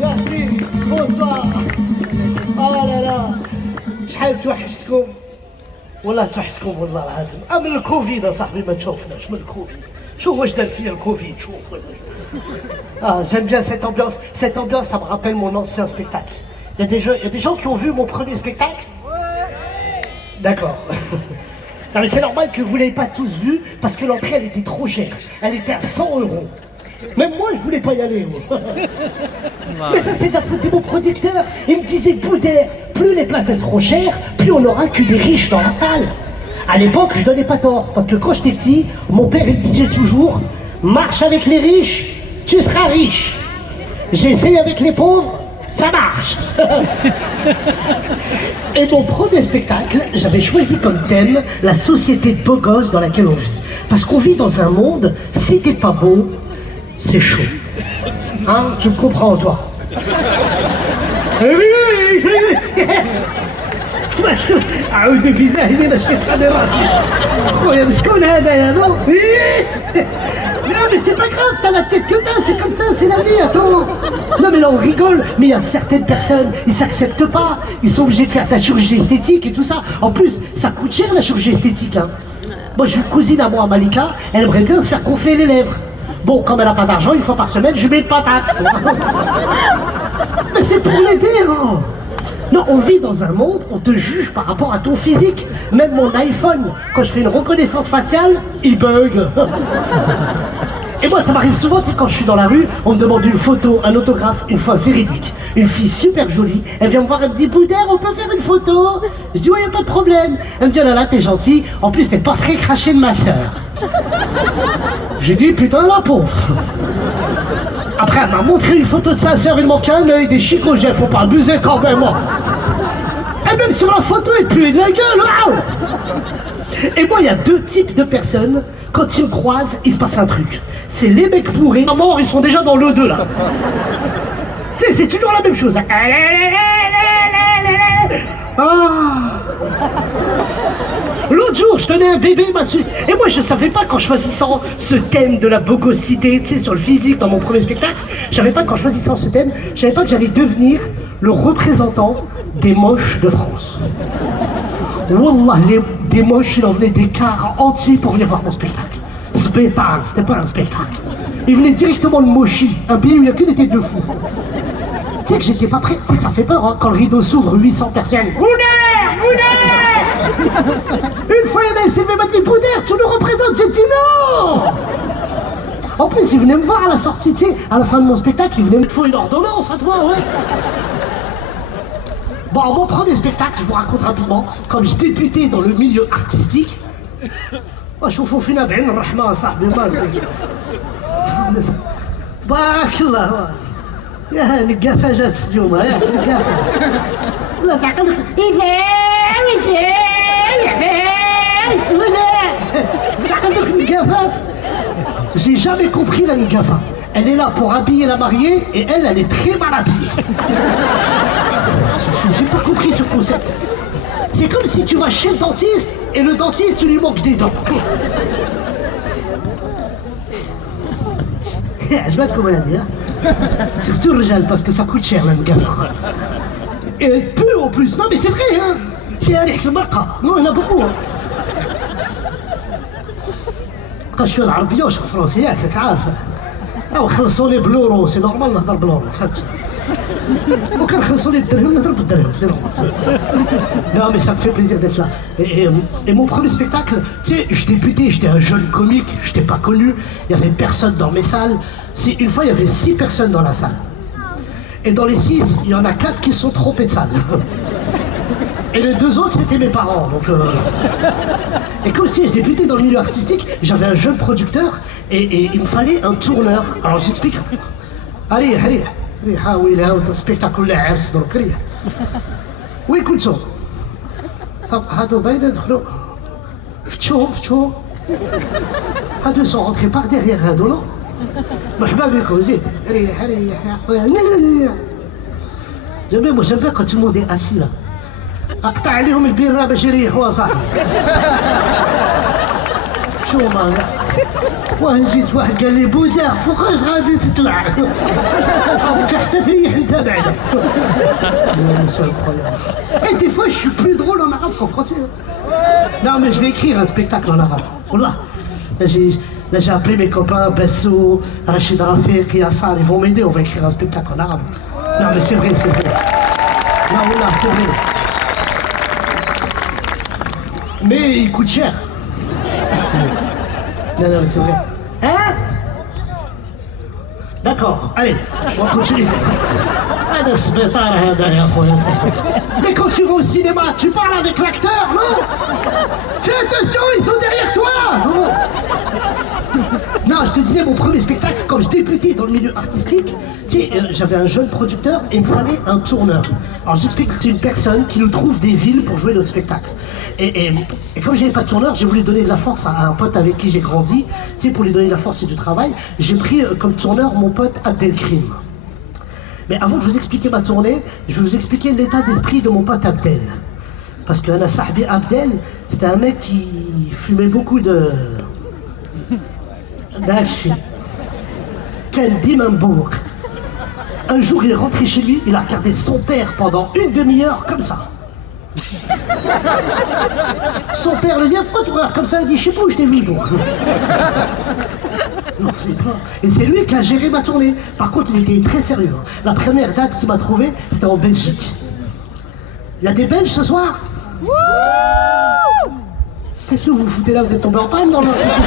Merci, bonsoir. Oh là là, شحال توحشتكم والله توحشتكم والله العظيم. من الكوفيد صاحبي ما تشوفناش من الكوفيد. شوف واش دار فيا الكوفيد شوف. J'aime bien cette ambiance. Cette ambiance, ça me rappelle mon ancien spectacle. Il y a des gens qui ont vu mon premier spectacle. D'accord. Non mais c'est normal que vous ne l'ayez pas tous vu parce que l'entrée elle était trop chère. Elle était à 100 €. Même moi je voulais pas y aller. Mais ça c'est de la faute de mon producteur. Il me disait Boudère, plus les places elles seront chères, plus on aura que des riches dans la salle. À l'époque je donnais pas tort parce que quand j'étais petit, mon père il me disait toujours marche avec les riches, tu seras riche. J'essaye avec les pauvres, ça marche. Et mon premier spectacle, j'avais choisi comme thème la société de beaux gosses dans laquelle on vit. Parce qu'on vit dans un monde, si t'es pas beau, c'est chaud. Hein, tu me comprends toi? أعوذ بالله من الشيطان الرجيم. خويا مسكون هذايا نو. Non mais c'est pas grave, t'as la tête que t'as, c'est comme ça, c'est la vie, attends. Non mais là on rigole, mais il y a certaines personnes, ils s'acceptent pas, ils sont obligés de faire de la chirurgie esthétique et tout ça. En plus, ça coûte cher la chirurgie esthétique, hein. Moi j'ai une cousine à moi, Malika, elle aimerait bien se faire gonfler les lèvres. Bon, comme elle a pas d'argent, une fois par semaine, je lui mets une patate. Mais c'est pour l'aider, hein. Non, on vit dans un monde, on te juge par rapport à ton physique. Même mon iPhone, quand je fais une reconnaissance faciale, il bug. Et moi, ça m'arrive souvent, tu sais, quand je suis dans la rue, on me demande une photo, un autographe, une fois véridique. Une fille super jolie, elle vient me voir, elle me dit « Boudère, on peut faire une photo ?» Je dis « Ouais, y a pas de problème. » Elle me dit « Oh là là, t'es gentil. En plus, t'es le portrait craché de ma sœur. » J'ai dit « Putain, la pauvre. » Après, elle m'a montré une photo de sa sœur, il manquait un œil, des chicots, j'ai faut pas abuser quand même, moi. Et même sur la photo, elle puait de la gueule, waouh. Et moi, il y a deux types de personnes, quand ils me croisent, il se passe un truc. C'est les mecs pourris, à mort, ils sont déjà dans l'E2, là. Tu sais, c'est toujours la même chose. Ah. L'autre jour, je tenais un bébé, ma suce. Et moi, je savais pas qu'en choisissant ce thème de la bogosité, tu sais, sur le physique dans mon premier spectacle, je savais pas qu'en choisissant ce thème, je savais pas que j'allais devenir le représentant des moches de France. Wallah, des moches, il en venait des cars entiers pour venir voir mon spectacle. Spectacle, c'était pas un spectacle. Ils venaient directement de Mochi, un pays où il n'y a que des têtes de fous. Tu sais que j'étais pas prêt, tu sais que ça fait peur, hein, quand le rideau s'ouvre, 800 personnes. Boudère, Boudère. Une fois, il y en a SCV m'a dit Boudère, tu nous représentes, j'ai dit non. En plus, il venait me voir à la sortie, tu sais, à la fin de mon spectacle, il venait me faire une ordonnance à toi, ouais. Bon, mon premier spectacle, je vous raconte rapidement, comme je débutais dans le milieu artistique, وشوفوا فينا بعين الرحمة صاحبي مالك تبارك الله يا نقافة جات اليوم يا نقافة لا تعقلك تعقلك نقافات. J'ai jamais compris la Ngafa. Elle est là pour habiller la mariée et elle est très mal habillée. J'ai pas compris ce concept. C'est comme si tu vas chez le dentiste et le dentiste, tu lui manques des dents. Je vois ce qu'on va dire. Surtout le gel, parce que ça coûte cher la Ngafa. Et peu en plus. Non mais c'est vrai, hein. Non, il y en a beaucoup. Hein. Quand je suis à l'Arabie, je suis français, tu عارفة. أو خلصوني بالورو، سي نورمال نهضر بالورو، فهمت؟ وكان خلصوني بالدرهم نهضر بالدرهم، c'est normal. Non mais ça me fait plaisir d'être là. Et mon premier spectacle, tu sais, je débutais, j'étais un jeune comique, j'étais pas connu, il y avait personne dans mes salles. Une fois, il y avait 6 personnes dans la salle. Et dans les 6, il y en a 4 qui sont trompés de salle. Et les 2 autres, c'était mes parents. Donc, Et comme si je débutais dans le milieu artistique, j'avais un jeune producteur et il me fallait un tourneur. Alors j'explique. Allez, حاولها وتسبيكتاكل لا عرس درك ريح. وين كنتو؟ هادو باينه دخلوا فتشوهم هادو سون رونتري باغ ديغيغ هادو نو. مرحبا بكم زيد ريح يا خويا. J'aime bien quand tout le monde est assis là. اقطع عليهم البيره باش يريحوا صاحبي. شو ما وجيت واحد قال لي بودا فوقاش غادي تطلع حتى تريح انت بعدا. Et des fois je suis plus drôle en arabe qu'en français. Non mais je vais écrire un spectacle en arabe. Wallah. Là j'ai appelé mes copains Bessou, Rachid Rafiq, Yassar, ils vont m'aider, on va écrire un spectacle en arabe. Non mais c'est vrai, c'est vrai. Non wallah, c'est vrai. Mais il coûte cher. Non, non, mais c'est vrai. Hein? D'accord, allez, on continue. Mais quand tu vas au cinéma, tu parles avec l'acteur, non? Fais attention, ils sont derrière toi, non? Non, je te disais, mon premier spectacle, quand je débutais dans le milieu artistique, tu sais, j'avais un jeune producteur et il me fallait un tourneur. Alors j'explique que c'est une personne qui nous trouve des villes pour jouer notre spectacle. Et comme j'avais pas de tourneur, j'ai voulu donner de la force à un pote avec qui j'ai grandi. Tu sais, pour lui donner de la force et du travail, j'ai pris comme tourneur mon pote Abdelkrim. Mais avant de vous expliquer ma tournée, je vais vous expliquer l'état d'esprit de mon pote Abdel. Parce que Ana Sahbi Abdel, c'était un mec qui fumait beaucoup d'Alchi. Ken Dimambourg. Un jour, il est rentré chez lui, il a regardé son père pendant une demi-heure comme ça. Son père lui dit pourquoi tu regardes comme ça? Il dit je sais pas où je t'ai vu toi. Non, c'est pas. Et c'est lui qui a géré ma tournée. Par contre, il était très sérieux. La première date qu'il m'a trouvé, c'était en Belgique. Il y a des Belges ce soir? Qu'est-ce que vous foutez là? Vous êtes tombé en panne dans le...